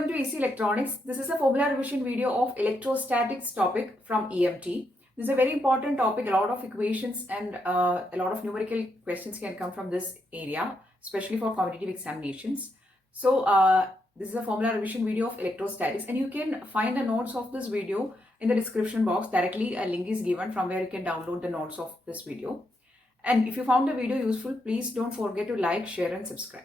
welcome to EC Electronics. This is a formula revision video of electrostatics topic from EMT. This is a very important topic. A lot of equations and a lot of numerical questions can come from this area, especially for competitive examinations. So this is a formula revision video of electrostatics, and you can find the notes of this video in the description box. Directly a link is given from where you can download the notes of this video. And if you found the video useful, please don't forget to like, share and subscribe.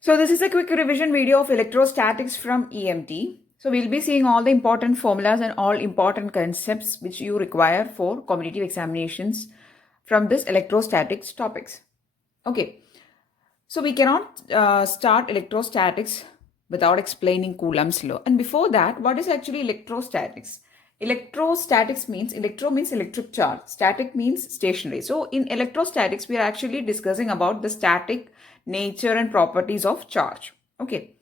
So this is a quick revision video of electrostatics from EMT. So we'll be seeing all the important formulas and all important concepts which you require for competitive examinations from this electrostatics topics. Okay, so we cannot start electrostatics without explaining Coulomb's law. And before that, what is actually electrostatics? Electrostatics means electro means electric charge, static means stationary. So in electrostatics, we are actually discussing about the static nature and properties of charge. Okay,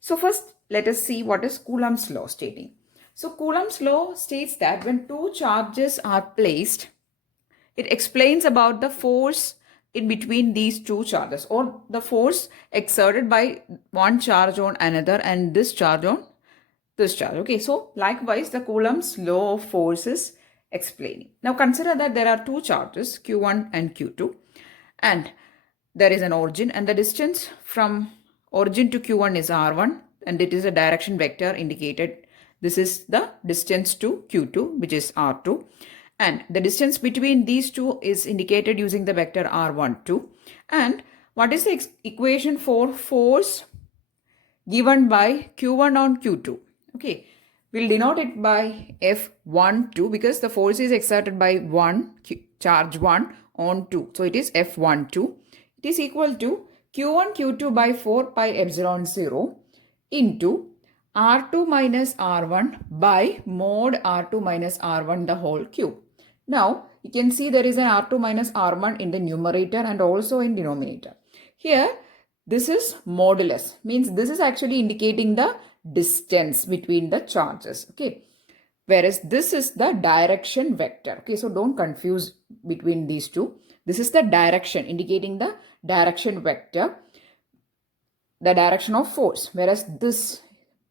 so first let us see what is Coulomb's law stating. So Coulomb's law states that when two charges are placed, it explains about the force in between these two charges, or the force exerted by one charge on another and this charge on this charge. Okay, so likewise the Coulomb's law of force is explaining. Now consider that there are two charges, Q1 and Q2, and there is an origin, and the distance from origin to Q1 is R1, and it is a direction vector indicated. This is the distance to Q2, which is R2, and the distance between these two is indicated using the vector R12. And what is the equation for force given by Q1 on Q2? Okay, we'll denote it by F12 because the force is exerted by charge 1 on 2. So it is F12. It is equal to Q1 Q2 by 4 pi epsilon 0 into R2 minus R1 by mod R2 minus R1 the whole cube. Now you can see there is an R2 minus R1 in the numerator and also in denominator. Here this is modulus, means this is actually indicating the distance between the charges. Okay, whereas this is the direction vector. Okay, so don't confuse between these two. This is the direction, indicating the direction vector, the direction of force, whereas this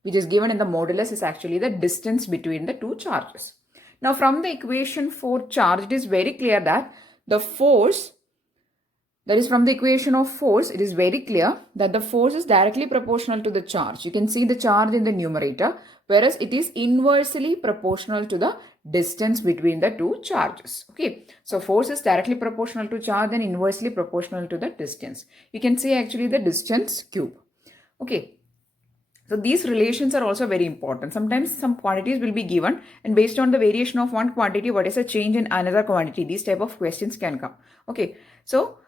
which is given in the modulus is actually the distance between the two charges. Now from the equation for charge, it is very clear that the force, that is from the equation of force, it is very clear that the force is directly proportional to the charge. You can see the charge in the numerator, whereas it is inversely proportional to the distance between the two charges. Okay, so force is directly proportional to charge and inversely proportional to the distance. You can see actually the distance cube. Okay, so these relations are also very important. Sometimes some quantities will be given, and based on the variation of one quantity, what is a change in another quantity? These type of questions can come. Okay, so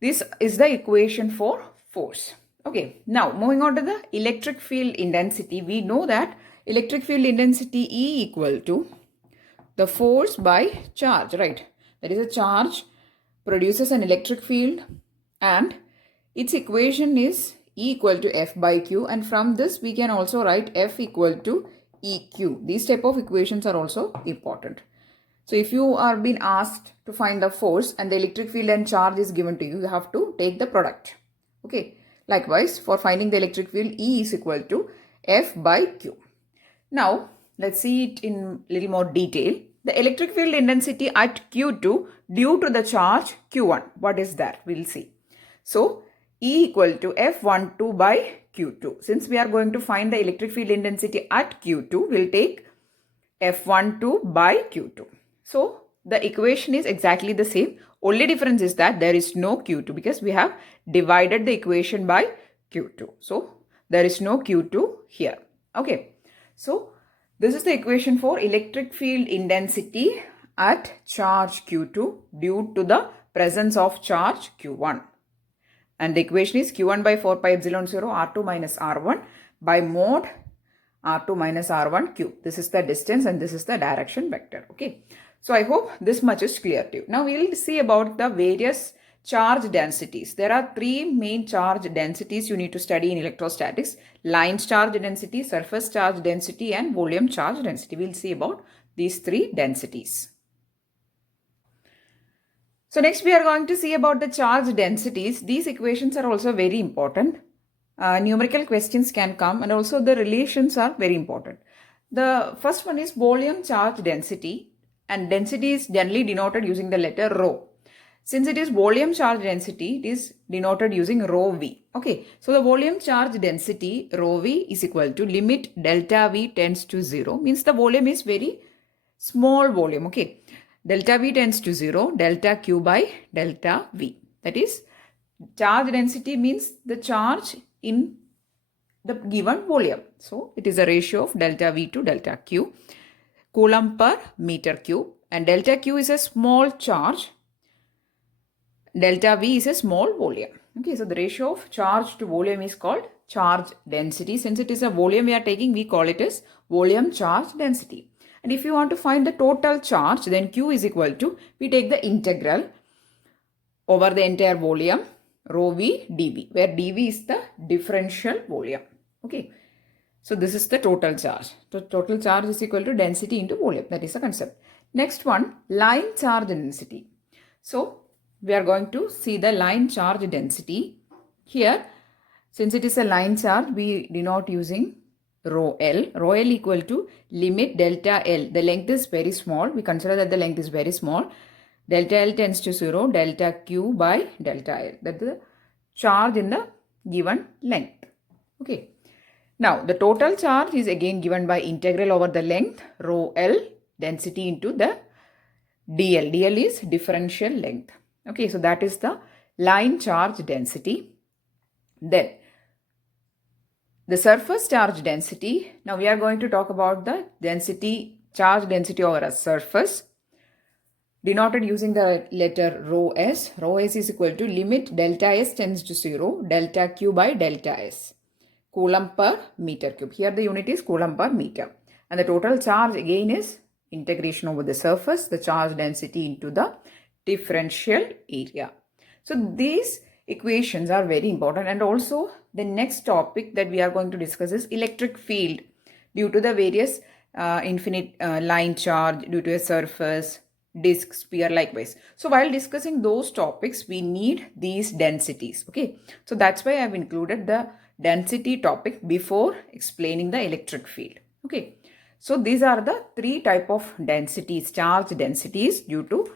this is the equation for force. Okay, now moving on to the electric field intensity. We know that electric field intensity E equal to the force by charge, right? That is, a charge produces an electric field and its equation is E equal to F by Q, and from this we can also write F equal to EQ. These type of equations are also important. So if you are being asked to find the force and the electric field and charge is given to you, you have to take the product. Okay. Likewise, for finding the electric field, E is equal to F by Q. Now, let's see it in a little more detail. The electric field intensity at Q2 due to the charge Q1. What is that? We'll see. So, E equal to F12 by Q2. Since we are going to find the electric field intensity at Q2, we'll take F12 by Q2. So the equation is exactly the same. Only difference is that there is no Q2 because we have divided the equation by Q2. So there is no Q2 here. Okay. So this is the equation for electric field intensity at charge Q2 due to the presence of charge Q1. And the equation is Q1 by 4 pi epsilon 0 R2 minus R1 by mod R2 minus R1 cube. This is the distance and this is the direction vector. Okay. So I hope this much is clear to you. Now we will see about the various charge densities. There are three main charge densities you need to study in electrostatics: line charge density, surface charge density and volume charge density. We will see about these three densities. So next we are going to see about the charge densities. These equations are also very important. numerical questions can come, and also the relations are very important. The first one is volume charge density, and density is generally denoted using the letter rho. Since it is volume charge density, it is denoted using rho v. Okay, so the volume charge density rho v is equal to limit delta v tends to 0, means the volume is very small volume. Okay, delta v tends to 0, delta q by delta v. That is, charge density means the charge in the given volume. So it is a ratio of delta v to delta q, coulomb per meter cube, and delta q is a small charge, delta v is a small volume. Okay, so the ratio of charge to volume is called charge density. Since it is a volume we are taking, we call it as volume charge density. And if you want to find the total charge, then q is equal to, we take the integral over the entire volume, rho v dv, where dv is the differential volume. Okay, so this is the total charge. So total charge is equal to density into volume. That is the concept. Next one, line charge density. So we are going to see the line charge density. Here, since it is a line charge, we denote using rho L. Rho L equal to limit delta L. The length is very small. We consider that the length is very small. Delta L tends to 0, delta Q by delta L. That is the charge in the given length. Okay. Now, the total charge is again given by integral over the length, rho L density into the dl. dl is differential length. Okay, so that is the line charge density. Then, the surface charge density. Now, we are going to talk about the density, charge density over a surface, denoted using the letter rho s. Rho s is equal to limit delta s tends to 0, delta q by delta s, coulomb per meter cube. Here the unit is coulomb per meter. And the total charge again is integration over the surface, the charge density into the differential area. So these equations are very important. And also the next topic that we are going to discuss is electric field due to the various infinite line charge due to a surface, disk, sphere, likewise. So while discussing those topics, we need these densities. Okay, so that's why I've included the density topic before explaining the electric field. Okay, so these are the three type of densities, charge densities due to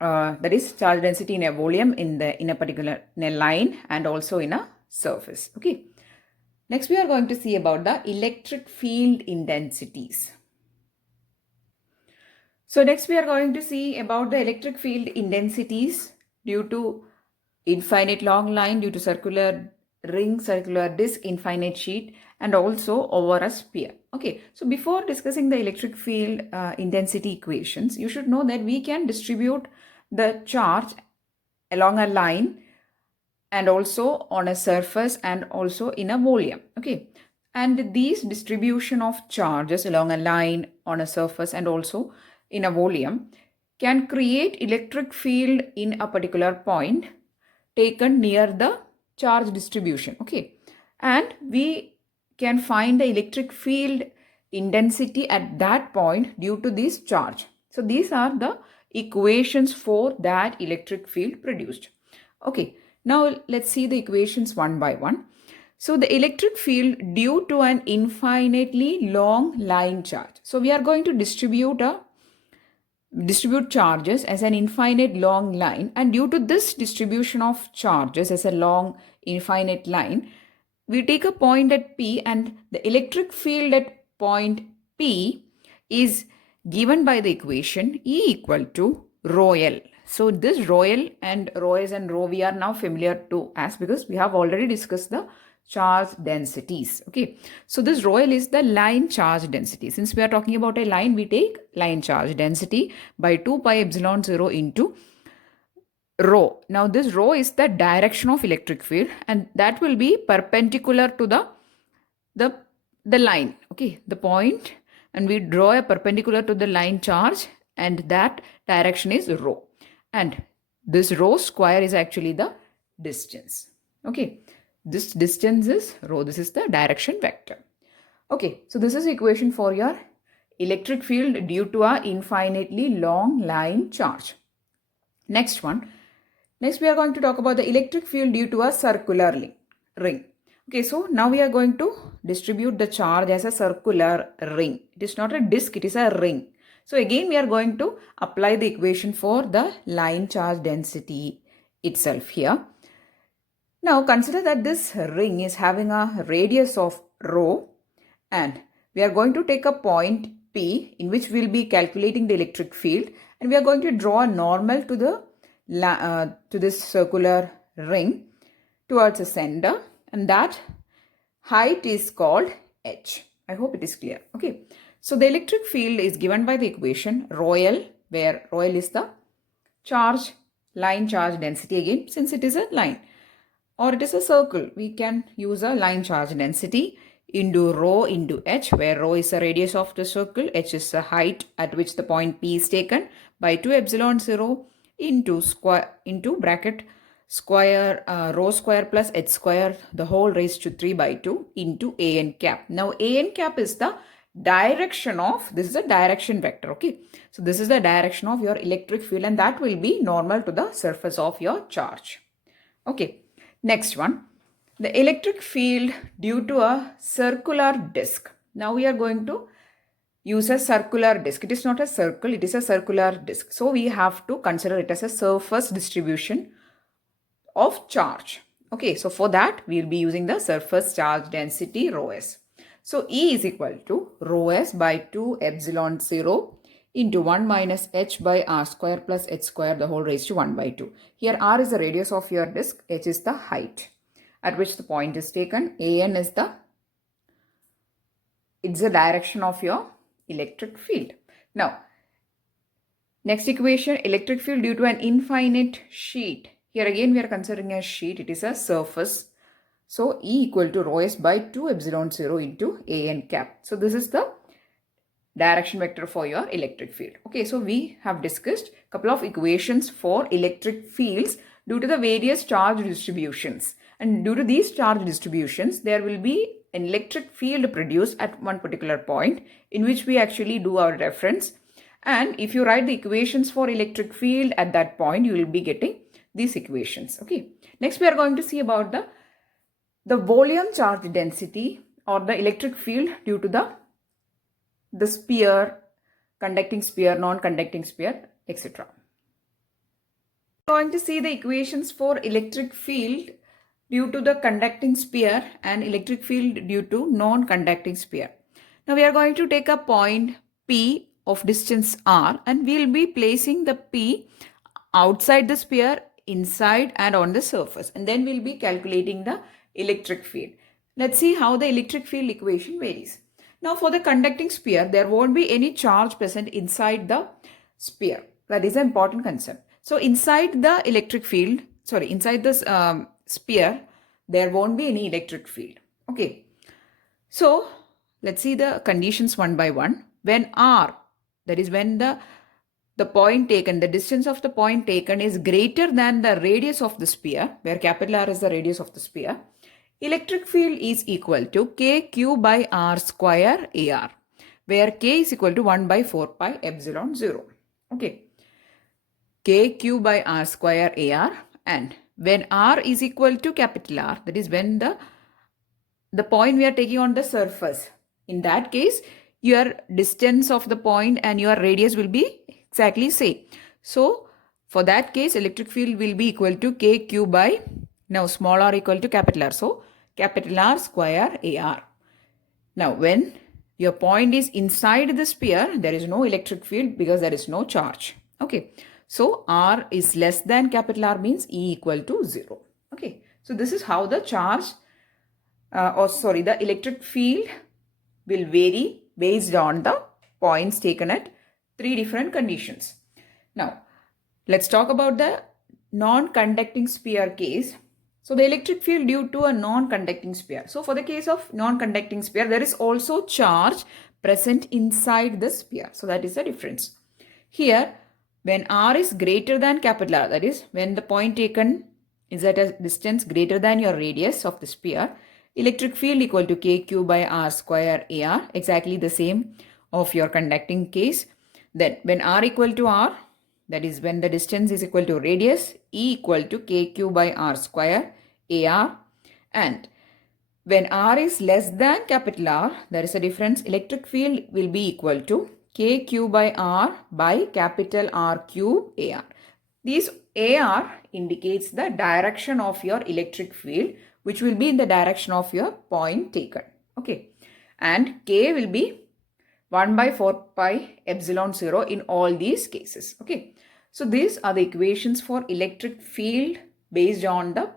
that is charge density in a volume in a particular line and also in a surface. Okay, next we are going to see about the electric field intensities. So next we are going to see about the electric field intensities due to infinite long line, due to circular ring, circular disk, infinite sheet, and also over a sphere. Okay, so before discussing the electric field intensity equations, you should know that we can distribute the charge along a line and also on a surface and also in a volume. Okay, and these distribution of charges along a line, on a surface, and also in a volume can create electric field in a particular point taken near the charge distribution. Okay, and we can find the electric field intensity at that point due to this charge. So these are the equations for that electric field produced. Okay, now let's see the equations one by one. So the electric field due to an infinitely long line charge. So we are going to distribute charges as an infinite long line, and due to this distribution of charges as a long infinite line, we take a point at P, and the electric field at point P is given by the equation E equal to rho L. So this rho L and rho S and rho V are now familiar to us because we have already discussed the charge densities. Okay, so this rho L is the line charge density. Since we are talking about a line, we take line charge density by 2 pi epsilon 0 into rho. Now this rho is the direction of electric field, and that will be perpendicular to the line. Okay, the point, and we draw a perpendicular to the line charge, and that direction is rho, and this rho square is actually the distance. Okay, this distance is rho. This is the direction vector. Okay, so this is the equation for your electric field due to a infinitely long line charge. Next we are going to talk about the electric field due to a circular ring. Okay, so now we are going to distribute the charge as a circular ring. It is not a disk, it is a ring. So again we are going to apply the equation for the line charge density itself here. Now consider that this ring is having a radius of rho, and we are going to take a point P in which we will be calculating the electric field, and we are going to draw a normal to the to this circular ring towards the center, and that height is called h. I hope it is clear. Okay. So the electric field is given by the equation rho L, where rho L is the charge, line charge density again, since it is a line, or it is a circle. We can use a line charge density into rho into h, where rho is the radius of the circle, h is the height at which the point P is taken, by 2 epsilon 0 into square into bracket square rho square plus h square the whole raised to 3 by 2 into a n cap. Now a n cap is the direction of, this is a direction vector. Okay, so this is the direction of your electric field, and that will be normal to the surface of your charge. Okay, next one, the electric field due to a circular disk. Now we are going to use a circular disk. It is not a circle, it is a circular disk. So we have to consider it as a surface distribution of charge. Okay, so for that we will be using the surface charge density rho s. So E is equal to rho s by 2 epsilon 0 into 1 minus h by r square plus h square the whole raised to 1 by 2. Here r is the radius of your disk, h is the height at which the point is taken, an is the, it's the direction of your electric field. Now, next equation, electric field due to an infinite sheet. Here again we are considering a sheet, it is a surface. So E equal to rho s by 2 epsilon 0 into a n cap. So this is the direction vector for your electric field. Okay, so we have discussed a couple of equations for electric fields due to the various charge distributions. And due to these charge distributions, there will be an electric field produced at one particular point in which we actually do our reference. And if you write the equations for electric field at that point, you will be getting these equations. Okay. Next, we are going to see about the volume charge density or the electric field due to the sphere, conducting sphere, non-conducting sphere, etc. We are going to see the equations for electric field due to the conducting sphere and electric field due to non-conducting sphere. Now we are going to take a point P of distance r, and we will be placing the P outside the sphere, inside and on the surface, and then we will be calculating the electric field. Let's see how the electric field equation varies. Now for the conducting sphere, there won't be any charge present inside the sphere. That is an important concept. So inside the electric field, inside this sphere, there won't be any electric field. Okay. So let's see the conditions one by one. When r, that is when the point taken, the distance of the point taken is greater than the radius of the sphere, where capital R is the radius of the sphere, electric field is equal to kq by r square ar, where k is equal to 1 by 4 pi epsilon 0. Okay. kq by r square ar, and when r is equal to capital R, that is when the point we are taking on the surface, in that case your distance of the point and your radius will be exactly same. So for that case, electric field will be equal to kq by, now small r equal to capital R, so capital R square ar. Now when your point is inside the sphere, there is no electric field because there is no charge. Okay. So r is less than capital R means E equal to 0. Okay. So this is how the charge the electric field will vary based on the points taken at 3 different conditions. Now let's talk about the non-conducting sphere case. So the electric field due to a non-conducting sphere. So for the case of non-conducting sphere, there is also charge present inside the sphere. So that is the difference. Here, when r is greater than capital R, that is when the point taken is at a distance greater than your radius of the sphere, electric field equal to kq by r square ar, exactly the same of your conducting case. Then when r equal to r, that is when the distance is equal to radius, E equal to kq by r square ar, and when R is less than capital R, there is a difference. Electric field will be equal to KQ by R by capital R cube AR. This AR indicates the direction of your electric field, which will be in the direction of your point taken. Okay. And K will be 1 by 4 pi epsilon 0 in all these cases. Okay. So these are the equations for electric field based on the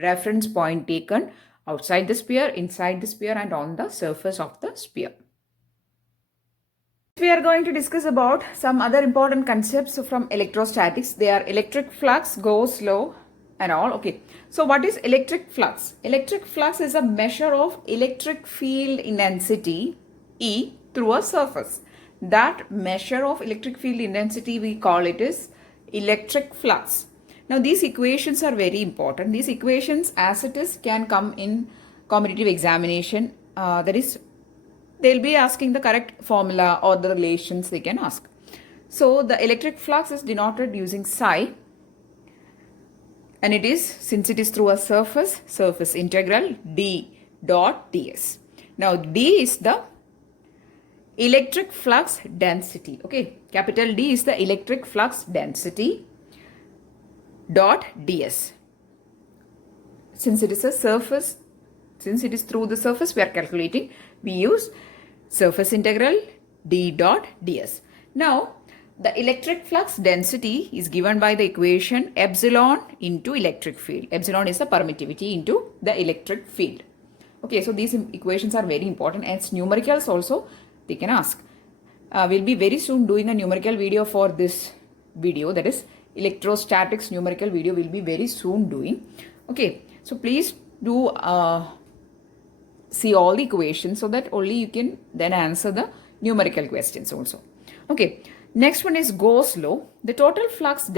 reference point taken outside the sphere, inside the sphere, and on the surface of the sphere. We are going to discuss about some other important concepts from electrostatics. They are electric flux, Gauss law and all. Okay. So what is electric flux? Electric flux is a measure of electric field intensity E through a surface. That measure of electric field intensity, we call it as electric flux. Now these equations are very important. These equations as it is can come in competitive examination. That is, they'll be asking the correct formula or the relations they can ask. So the electric flux is denoted using psi, and it is, since it is through a surface integral d dot ds. Now d is the electric flux density. Okay, capital D is the electric flux density dot ds. Since it is a surface, since it is through the surface we are calculating, we use surface integral d dot ds. Now the electric flux density is given by the equation epsilon into electric field. Epsilon is the permittivity into the electric field. Okay, so these equations are very important, and numericals also they can ask. We'll be very soon doing a numerical video for this video, that is electrostatics numerical video will be very soon doing. Okay, so please do see all the equations so that only you can then answer the numerical questions also. Okay, next one is Gauss law. The total flux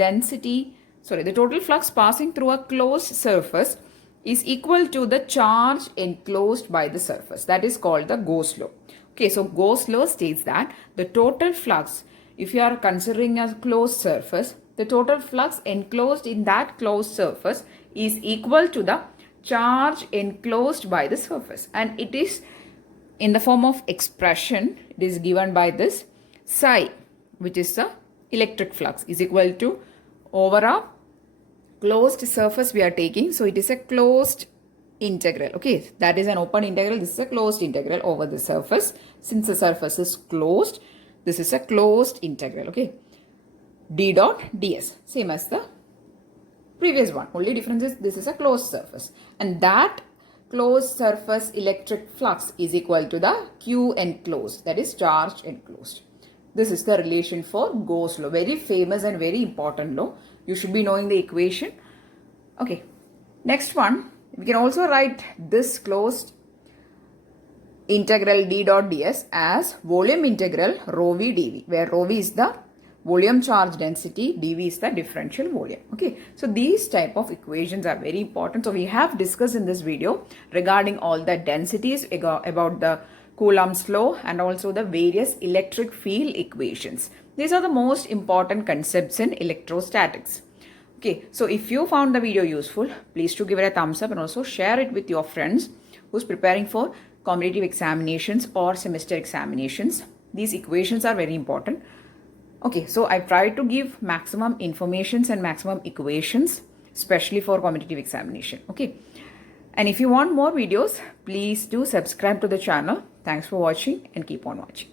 passing through a closed surface is equal to the charge enclosed by the surface. That is called the Gauss law. Okay, so Gauss law states that the total flux, if you are considering a closed surface, the total flux enclosed in that closed surface is equal to the charge enclosed by the surface, and it is in the form of expression. It is given by this psi, which is the electric flux, is equal to over a closed surface we are taking. So it is a closed integral. Okay, that is an open integral. This is a closed integral over the surface. Since the surface is closed, this is a closed integral. Okay, d dot ds, same as the previous one. Only difference is this is a closed surface, and that closed surface electric flux is equal to the q enclosed, that is charge enclosed. This is the relation for Gauss law. Very famous and very important law. You should be knowing the equation. Okay, next one. We can also write this closed integral d dot ds as volume integral rho v dv, where rho v is the volume charge density, dv is the differential volume. Okay, so these type of equations are very important. So we have discussed in this video regarding all the densities, about the Coulomb's law, and also the various electric field equations. These are the most important concepts in electrostatics. Okay, so if you found the video useful, please do give it a thumbs up and also share it with your friends who's preparing for competitive examinations or semester examinations. These equations are very important. Okay, so I tried to give maximum informations and maximum equations, especially for competitive examination. Okay, and if you want more videos, please do subscribe to the channel. Thanks for watching and keep on watching.